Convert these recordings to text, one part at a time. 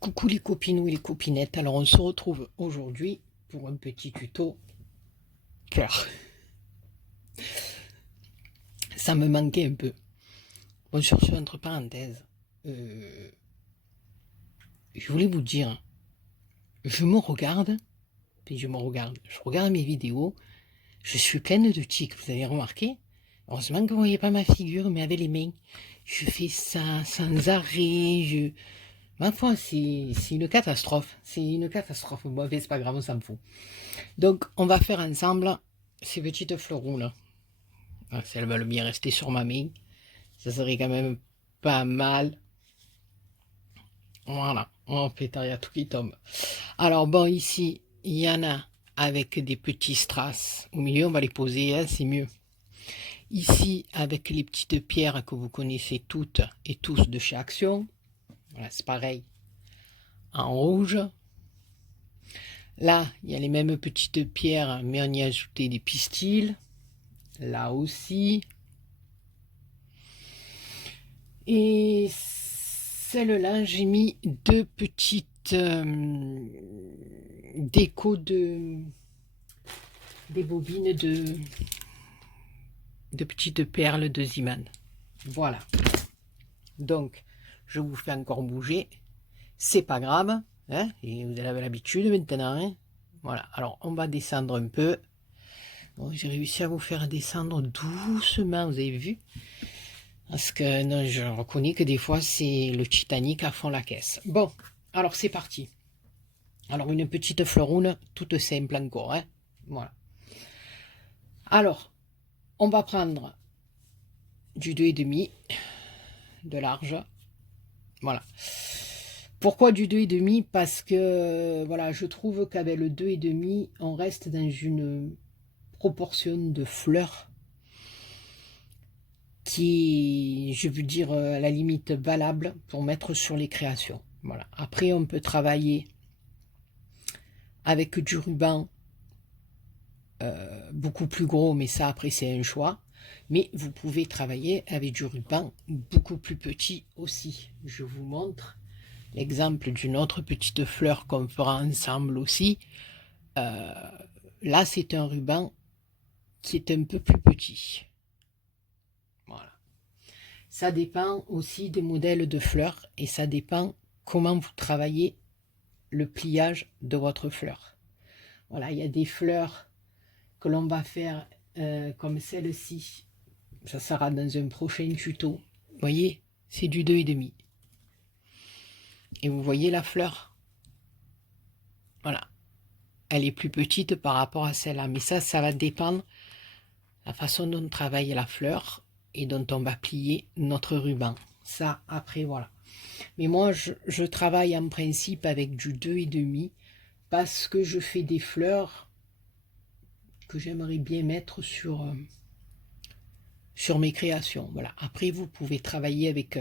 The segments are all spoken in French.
Coucou les copines ou les copinettes, alors on se retrouve aujourd'hui pour un petit tuto cœur. Ça me manquait un peu. Bon, sur ce, entre parenthèses, je voulais vous dire, je regarde mes vidéos, je suis pleine de tics, vous avez remarqué? Heureusement que vous ne voyez pas ma figure, mais avec les mains. Je fais ça sans arrêt, ma foi, c'est une catastrophe. C'est une catastrophe. Bon, c'est pas grave, on s'en fout. Donc, on va faire ensemble ces petites fleurons là. Ah, si elles veulent bien rester sur ma main, ça serait quand même pas mal. Voilà. Oh pétard, il y a tout qui tombe. Alors bon, ici, il y en a avec des petits strass. Au milieu, on va les poser, hein, c'est mieux. Ici, avec les petites pierres que vous connaissez toutes et tous de chez Action. Voilà, c'est pareil. En rouge. Là, il y a les mêmes petites pierres, mais on y a ajouté des pistils. Là aussi. Et celle-là, j'ai mis deux petites décos des bobines de petites perles de Ziman. Voilà. Donc, je vous fais encore bouger. C'est pas grave. Hein, et vous avez l'habitude maintenant. Hein, voilà. Alors, on va descendre un peu. Bon, j'ai réussi à vous faire descendre doucement, vous avez vu? Parce que non, je reconnais que des fois, c'est le Titanic à fond la caisse. Bon, alors c'est parti. Alors, une petite fleuroune, toute simple encore. Hein, voilà. Alors, on va prendre du 2,5 de large. Voilà. Pourquoi du 2,5? Parce que, voilà, je trouve qu'avec le 2,5, on reste dans une proportion de fleurs qui est, je veux dire, à la limite valable pour mettre sur les créations. Voilà. Après, on peut travailler avec du ruban beaucoup plus gros, mais ça, après, c'est un choix. Mais vous pouvez travailler avec du ruban beaucoup plus petit aussi. Je vous montre l'exemple d'une autre petite fleur qu'on fera ensemble aussi. Là, c'est un ruban qui est un peu plus petit. Voilà. Ça dépend aussi des modèles de fleurs et ça dépend comment vous travaillez le pliage de votre fleur. Voilà, il y a des fleurs que l'on va faire comme celle-ci. Ça sera dans un prochain tuto. Vous voyez, c'est du 2,5. Et vous voyez la fleur? Voilà. Elle est plus petite par rapport à celle-là. Mais ça va dépendre de la façon dont on travaille la fleur et dont on va plier notre ruban. Ça, après, voilà. Mais moi, je travaille en principe avec du 2,5 parce que je fais des fleurs que j'aimerais bien mettre sur mes créations. Voilà. Après, vous pouvez travailler avec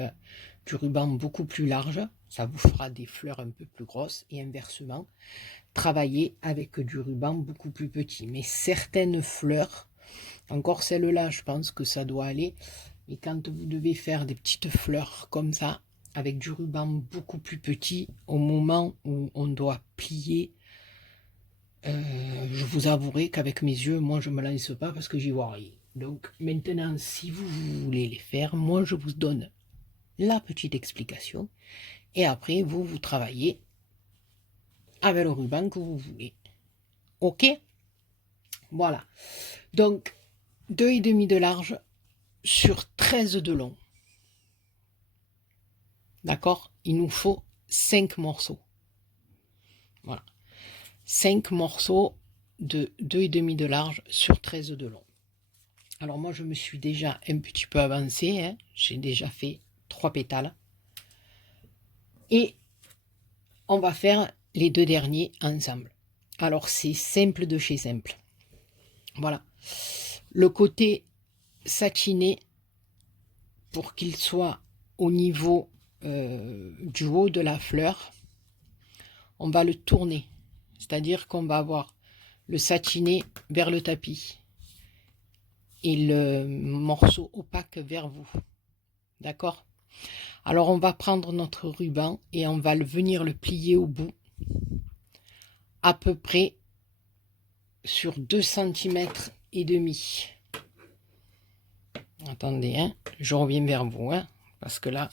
du ruban beaucoup plus large. Ça vous fera des fleurs un peu plus grosses. Et inversement, travailler avec du ruban beaucoup plus petit. Mais certaines fleurs, encore celle-là, je pense que ça doit aller. Mais quand vous devez faire des petites fleurs comme ça, avec du ruban beaucoup plus petit, au moment où on doit plier, je vous avouerai qu'avec mes yeux, moi je ne me lance pas parce que j'y vois rien. Donc maintenant, si vous voulez les faire, moi je vous donne la petite explication. Et après, vous travaillez avec le ruban que vous voulez. Ok? Voilà. Donc, 2,5 de large sur 13 de long. D'accord? Il nous faut 5 morceaux. Voilà. 5 morceaux de 2,5 de large sur 13 de long. Alors moi, je me suis déjà un petit peu avancé. Hein. J'ai déjà fait 3 pétales. Et on va faire les deux derniers ensemble. Alors, c'est simple de chez simple. Voilà. Le côté satiné, pour qu'il soit au niveau du haut de la fleur, on va le tourner. C'est-à-dire qu'on va avoir le satiné vers le tapis et le morceau opaque vers vous. D'accord? Alors on va prendre notre ruban et on va venir le plier au bout, à peu près sur 2,5 cm. Attendez, hein, je reviens vers vous, hein, parce que là,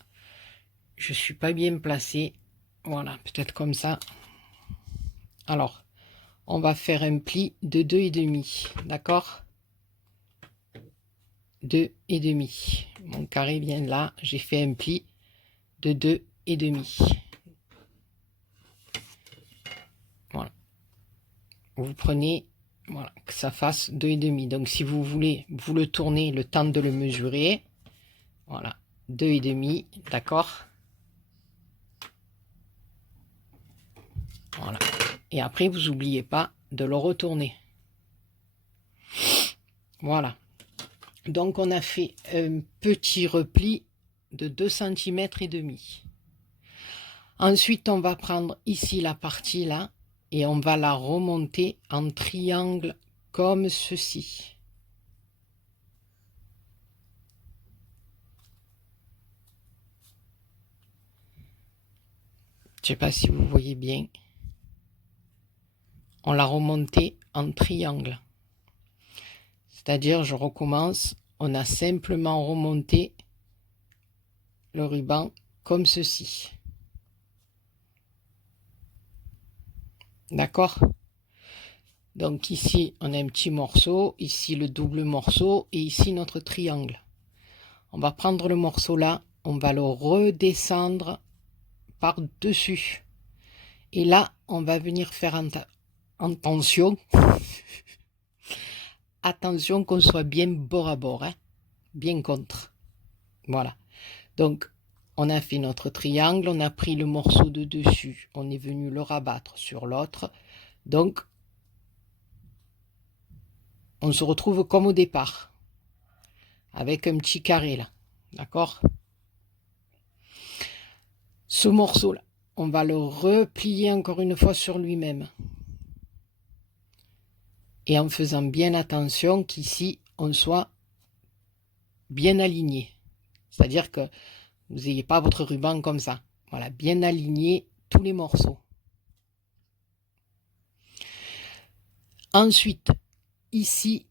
je suis pas bien placé. Voilà, peut-être comme ça. Alors, on va faire un pli de 2,5, d'accord? 2,5. Mon carré vient là, j'ai fait un pli de 2,5. Voilà. Vous prenez, voilà, que ça fasse 2,5. Donc si vous voulez, vous le tournez le temps de le mesurer. Voilà, 2,5, d'accord? Voilà. Et après, vous n'oubliez pas de le retourner. Voilà. Donc on a fait un petit repli de 2,5 cm. Ensuite, on va prendre ici la partie là et on va la remonter en triangle comme ceci. Je ne sais pas si vous voyez bien. On l'a remonté en triangle. C'est-à-dire, je recommence, on a simplement remonté le ruban comme ceci. D'accord? Donc ici, on a un petit morceau, ici le double morceau et ici notre triangle. On va prendre le morceau là, on va le redescendre par-dessus. Et là, on va venir faire attention. Attention qu'on soit bien bord à bord, hein, bien contre. Voilà. Donc, on a fait notre triangle, on a pris le morceau de dessus, on est venu le rabattre sur l'autre. Donc, on se retrouve comme au départ, avec un petit carré là. D'accord? Ce morceau-là, on va le replier encore une fois sur lui-même. Et en faisant bien attention qu'ici, on soit bien aligné. C'est-à-dire que vous n'ayez pas votre ruban comme ça. Voilà, bien aligné tous les morceaux. Ensuite, ici,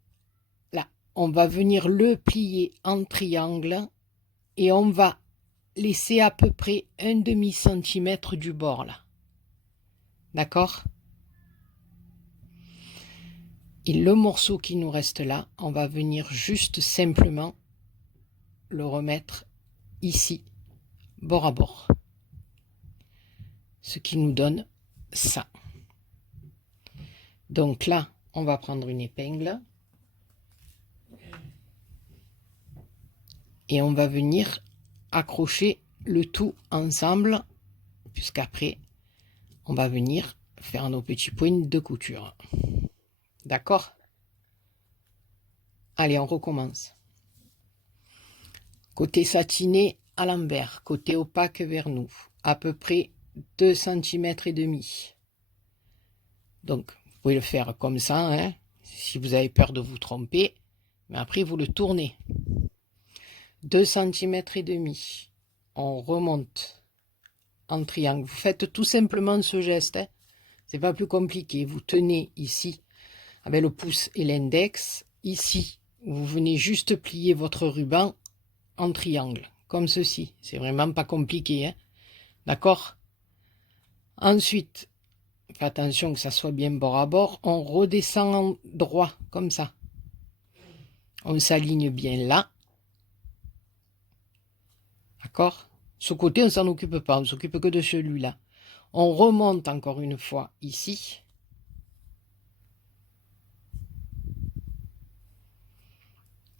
là, on va venir le plier en triangle et on va laisser à peu près 1/2 cm du bord là. D'accord? Et le morceau qui nous reste là, on va venir juste simplement le remettre ici, bord à bord. Ce qui nous donne ça. Donc là, on va prendre une épingle. Et on va venir accrocher le tout ensemble, puisqu'après, on va venir faire nos petits points de couture. D'accord? Allez, on recommence. Côté satiné à l'envers, côté opaque vers nous, à peu près 2,5 cm. Donc, vous pouvez le faire comme ça, hein, si vous avez peur de vous tromper, mais après, vous le tournez. 2,5 cm. On remonte en triangle. Vous faites tout simplement ce geste, hein. C'est pas plus compliqué. Vous tenez ici avec le pouce et l'index. Ici, vous venez juste plier votre ruban en triangle, comme ceci. C'est vraiment pas compliqué, hein. D'accord? Ensuite, faites attention que ça soit bien bord à bord. On redescend en droit, comme ça. On s'aligne bien là. D'accord? Ce côté, on s'en occupe pas. On s'occupe que de celui-là. On remonte encore une fois ici.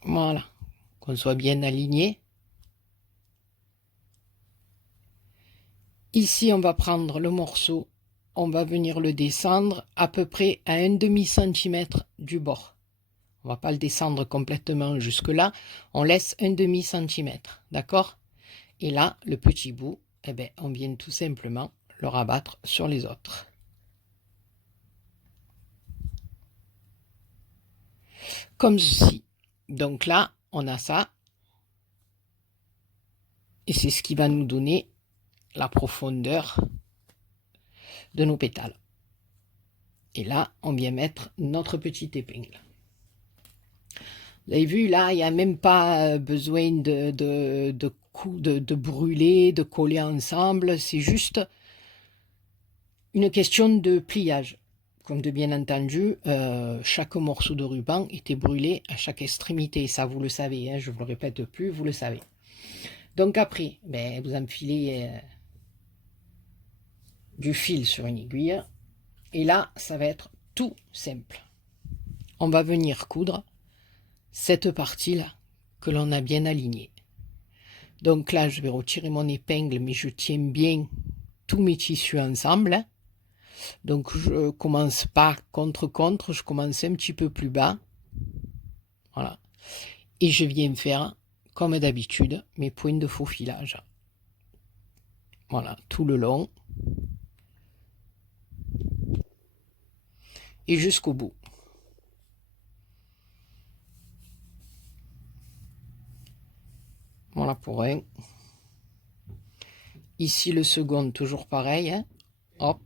Voilà. Qu'on soit bien aligné. Ici, on va prendre le morceau. On va venir le descendre à peu près à 1/2 cm du bord. On ne va pas le descendre complètement jusque là. On laisse 1/2 cm. D'accord? Et là, le petit bout, eh bien, on vient tout simplement le rabattre sur les autres. Comme ceci. Donc là, on a ça. Et c'est ce qui va nous donner la profondeur de nos pétales. Et là, on vient mettre notre petite épingle. Vous avez vu, là, il n'y a même pas besoin de brûler, de coller ensemble. C'est juste une question de pliage. Comme de bien entendu, chaque morceau de ruban était brûlé à chaque extrémité. Ça, vous le savez, hein, je ne vous le répète plus, vous le savez. Donc après, ben, vous enfilez du fil sur une aiguille. Et là, ça va être tout simple. On va venir coudre cette partie-là que l'on a bien alignée. Donc là, je vais retirer mon épingle, mais je tiens bien tous mes tissus ensemble. Donc je commence pas contre-contre, je commence un petit peu plus bas. Voilà. Et je viens faire, comme d'habitude, mes points de faux filage. Voilà, tout le long. Et jusqu'au bout. Voilà pour un. Ici le second, toujours pareil. Hein. Hop.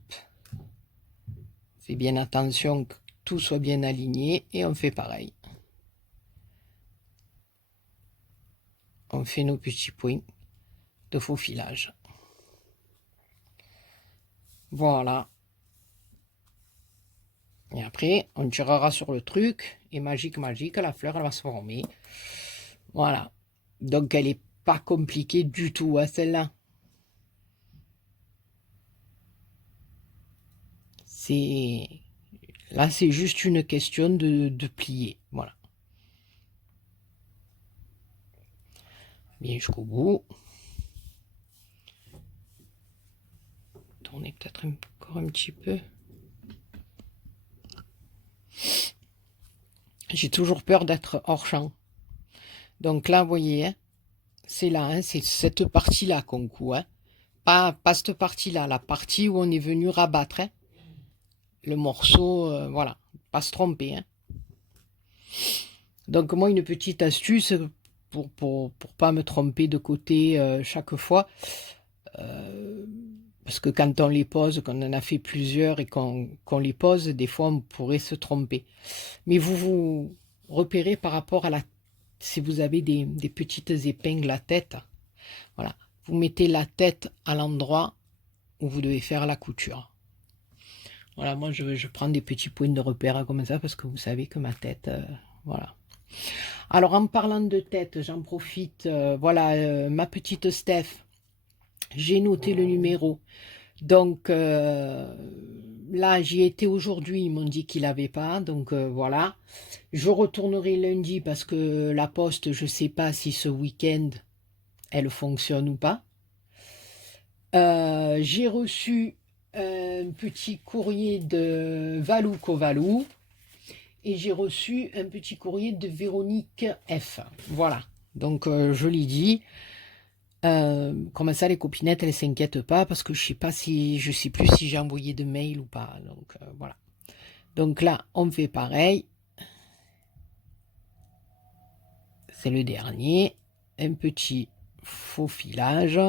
Fais bien attention que tout soit bien aligné et on fait pareil. On fait nos petits points de faux filage. Voilà. Et après, on tirera sur le truc et magique, la fleur, elle va se former. Voilà. Donc, elle n'est pas compliquée du tout, hein, celle-là. Là, c'est juste une question de plier. Voilà. Bien jusqu'au bout. Tournez peut-être encore un petit peu. J'ai toujours peur d'être hors champ. Donc là, vous voyez, hein, c'est là, hein, c'est cette partie-là qu'on coud. Hein. Pas cette partie-là, la partie où on est venu rabattre. Hein. Le morceau, voilà, pas se tromper. Hein. Donc moi, une petite astuce pour pas me tromper de côté chaque fois. Parce que quand on les pose, qu'on en a fait plusieurs et qu'on les pose, des fois on pourrait se tromper. Mais vous repérez par rapport à si vous avez des petites épingles à tête, voilà, vous mettez la tête à l'endroit où vous devez faire la couture. Voilà, moi je prends des petits points de repère comme ça parce que vous savez que ma tête, voilà. Alors en parlant de tête, j'en profite, voilà, ma petite Steph, j'ai noté le numéro. Donc là, j'y étais aujourd'hui, ils m'ont dit qu'il n'avait pas, donc voilà. Je retournerai lundi parce que la poste, je ne sais pas si ce week-end, elle fonctionne ou pas. J'ai reçu un petit courrier de Valou Covalou et j'ai reçu un petit courrier de Véronique F. Voilà, donc je l'ai dit. Comme ça, les copinettes, elles s'inquiètent pas parce que je sais plus si j'ai envoyé de mail ou pas. Donc voilà. Donc là, on fait pareil. C'est le dernier. Un petit faux filage.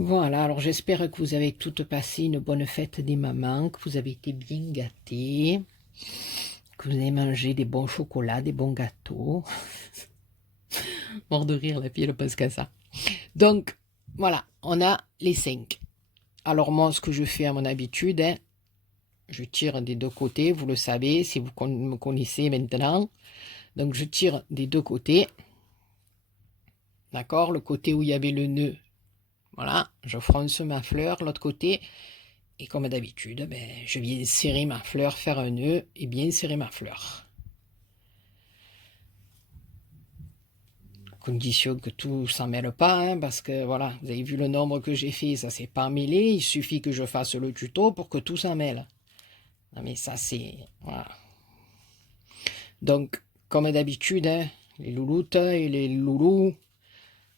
Voilà, alors j'espère que vous avez toutes passé une bonne fête des mamans, que vous avez été bien gâtés, que vous avez mangé des bons chocolats, des bons gâteaux. Mort de rire, la fille, elle pense qu'à ça. Donc, voilà, on a les 5. Alors moi, ce que je fais à mon habitude, hein, je tire des deux côtés, vous le savez, si vous me connaissez maintenant. Donc je tire des deux côtés. D'accord, le côté où il y avait le nœud. Voilà, je fronce ma fleur, l'autre côté. Et comme d'habitude, ben, je viens serrer ma fleur, faire un nœud et bien serrer ma fleur. Condition que tout s'en mêle pas, hein, parce que voilà, vous avez vu le nombre que j'ai fait, ça s'est pas mêlé. Il suffit que je fasse le tuto pour que tout s'en mêle. Non mais ça c'est... Voilà. Donc, comme d'habitude, hein, les louloutes et les loulous,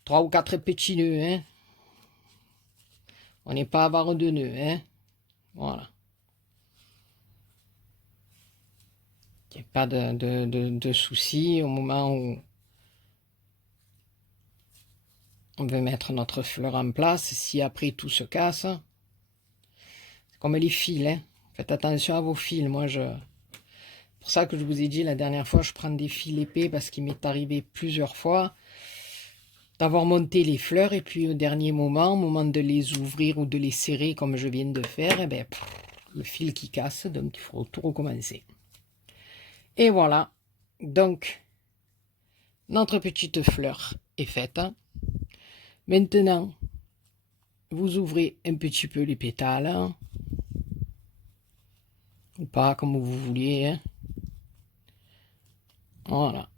3 ou 4 petits nœuds. Hein. On n'est pas à avoir de nœuds. Hein. Voilà. qu'il n'y ait pas de soucis au moment où on veut mettre notre fleur en place. Si après tout se casse, c'est comme les fils, hein. Faites attention à vos fils. Moi, c'est pour ça que je vous ai dit la dernière fois, je prends des fils épais parce qu'il m'est arrivé plusieurs fois d'avoir monté les fleurs et puis au dernier moment, au moment de les ouvrir ou de les serrer comme je viens de faire, eh ben, le fil qui casse, donc il faut tout recommencer. Et voilà, donc notre petite fleur est faite. Maintenant, vous ouvrez un petit peu les pétales, hein, ou pas, comme vous voulez. Hein. Voilà.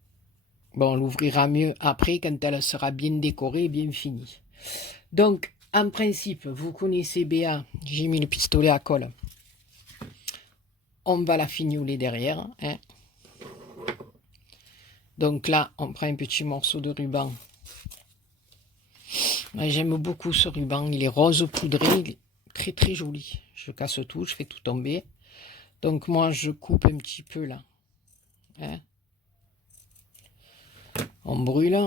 Bon, on l'ouvrira mieux après quand elle sera bien décorée, bien finie. Donc, en principe, vous connaissez Béa, j'ai mis le pistolet à colle. On va la fignoler derrière. Hein. Donc là, on prend un petit morceau de ruban. J'aime beaucoup ce ruban, il est rose poudré, il est très très joli. Je casse tout, je fais tout tomber. Donc moi, je coupe un petit peu là. Hein. On brûle.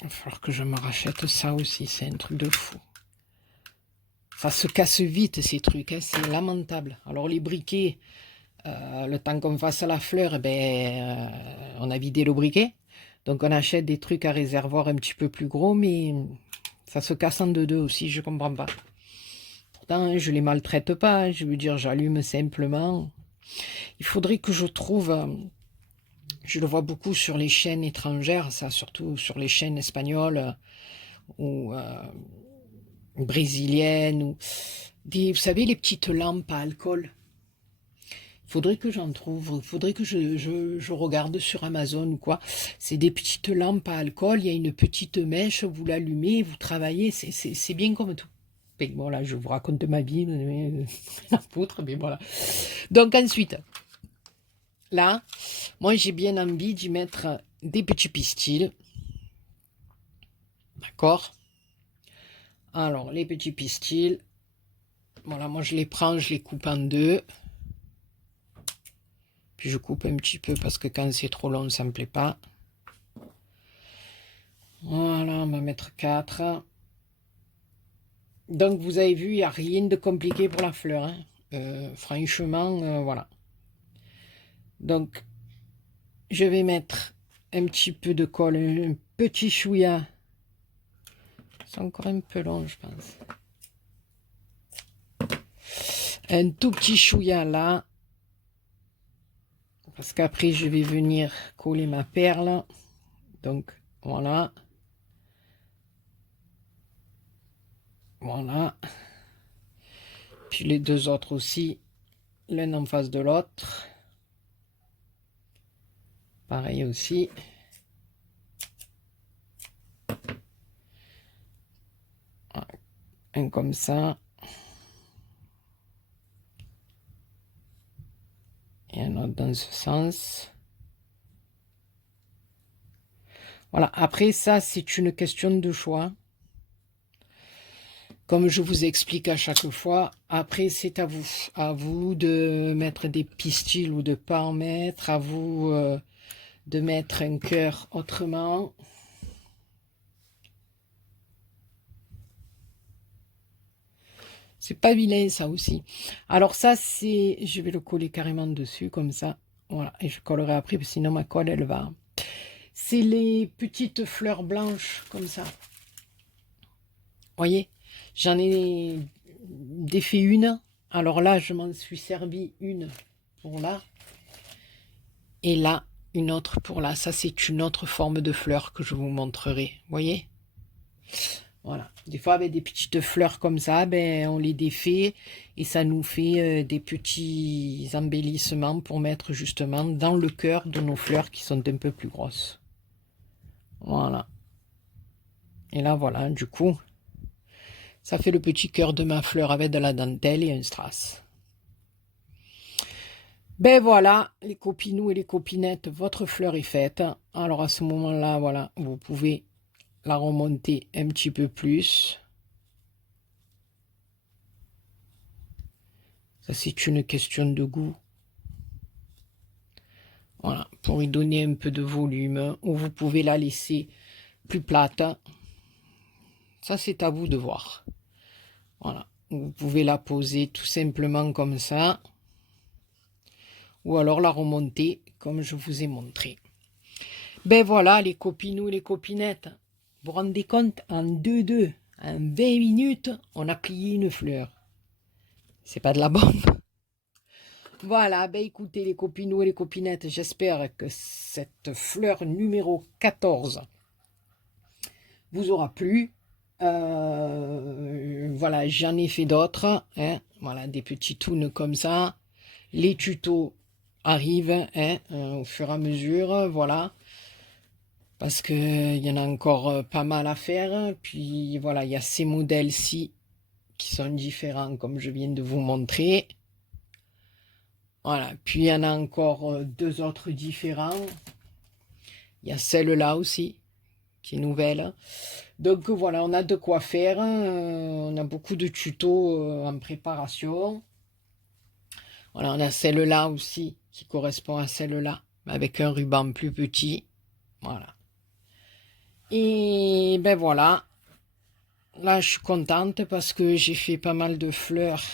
Il va falloir que je me rachète ça aussi, c'est un truc de fou. Ça se casse vite ces trucs, hein, c'est lamentable. Alors les briquets, le temps qu'on fasse la fleur, on a vidé le briquet. Donc on achète des trucs à réservoir un petit peu plus gros, mais ça se casse en deux aussi, je comprends pas. Pourtant, je les maltraite pas, je veux dire, j'allume simplement. Il faudrait que je trouve, je le vois beaucoup sur les chaînes étrangères, ça, surtout sur les chaînes espagnoles ou brésiliennes, ou vous savez, les petites lampes à alcool. Il faudrait que j'en trouve, il faudrait que je regarde sur Amazon ou quoi. C'est des petites lampes à alcool, il y a une petite mèche, vous l'allumez, vous travaillez, c'est bien comme tout. Bon, là, je vous raconte ma vie, la poutre, mais voilà. Donc ensuite, là, moi j'ai bien envie d'y mettre des petits pistils. D'accord? Alors, les petits pistils, voilà, moi je les prends, je les coupe en deux. Puis je coupe un petit peu parce que quand c'est trop long, ça me plaît pas. Voilà, on va mettre 4. Donc vous avez vu, il n'y a rien de compliqué pour la fleur. Hein. Franchement, voilà. Donc, je vais mettre un petit peu de colle, un petit chouïa. C'est encore un peu long, je pense. Un tout petit chouïa là. Parce qu'après, je vais venir coller ma perle. Donc, voilà. Voilà. Puis les deux autres aussi. L'un en face de l'autre. Pareil aussi. Un comme ça. Et un autre dans ce sens. Voilà. Après, ça, c'est une question de choix. Comme je vous explique à chaque fois, après c'est à vous. À vous de mettre des pistils ou de pas en mettre. À vous de mettre un cœur autrement. C'est pas vilain ça aussi. Alors ça c'est, je vais le coller carrément dessus comme ça. Voilà, et je collerai après, parce que sinon ma colle elle va. C'est les petites fleurs blanches comme ça. Voyez, j'en ai défait une. Alors là, je m'en suis servi une pour là. Et là, une autre pour là. Ça, c'est une autre forme de fleur que je vous montrerai. Voyez? Voilà. Des fois, avec des petites fleurs comme ça, on les défait et ça nous fait des petits embellissements pour mettre justement dans le cœur de nos fleurs qui sont un peu plus grosses. Voilà. Et là, voilà, du coup, ça fait le petit cœur de ma fleur avec de la dentelle et un strass. Ben voilà, les copinous et les copinettes, votre fleur est faite. Alors à ce moment-là, voilà, vous pouvez la remonter un petit peu plus. Ça, c'est une question de goût. Voilà, pour lui donner un peu de volume, ou vous pouvez la laisser plus plate. Ça, c'est à vous de voir. Voilà, vous pouvez la poser tout simplement comme ça, ou alors la remonter comme je vous ai montré. Ben voilà, les copinous et les copinettes. Vous vous rendez compte, en 2-2, en 20 minutes, on a plié une fleur. C'est pas de la bombe. Voilà, ben écoutez les copinous et les copinettes, j'espère que cette fleur numéro 14 vous aura plu. Voilà, j'en ai fait d'autres, hein, voilà, des petits toons comme ça. Les tutos arrivent, hein, au fur et à mesure, voilà. Parce qu'il y en a encore pas mal à faire. Puis voilà, il y a ces modèles-ci qui sont différents, comme je viens de vous montrer. Voilà, puis il y en a encore deux autres différents. Il y a celle-là aussi, qui est nouvelle. Donc voilà, on a de quoi faire. On a beaucoup de tutos en préparation. Voilà, on a celle-là aussi, qui correspond à celle-là, avec un ruban plus petit. Voilà. Et ben voilà. Là, je suis contente parce que j'ai fait pas mal de fleurs.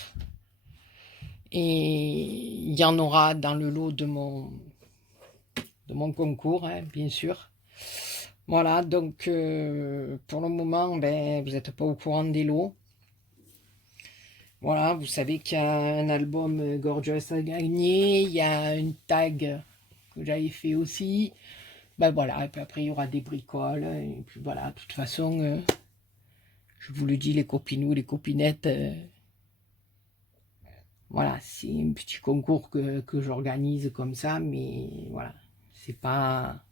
Et il y en aura dans le lot de mon concours, hein, bien sûr. Voilà, donc pour le moment, ben, vous n'êtes pas au courant des lots. Voilà, vous savez qu'il y a un album Gorgeous à gagner, il y a une tag que j'avais fait aussi. Ben voilà, et puis après il y aura des bricoles, et puis voilà, de toute façon, je vous le dis, les copinous, les copinettes, voilà, c'est un petit concours que j'organise comme ça, mais voilà, c'est pas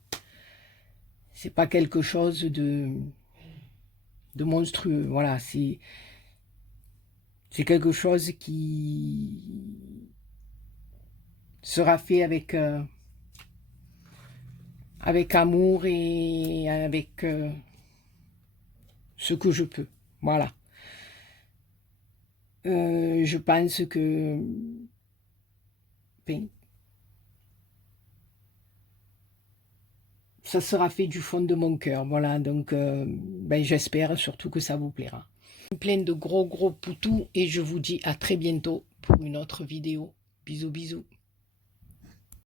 quelque chose de monstrueux. Voilà, c'est quelque chose qui sera fait avec amour et avec ce que je peux. Voilà. Je pense que ben, ça sera fait du fond de mon cœur. Voilà, donc ben, j'espère surtout que ça vous plaira. Plein de gros poutous et je vous dis à très bientôt pour une autre vidéo. Bisous bisous.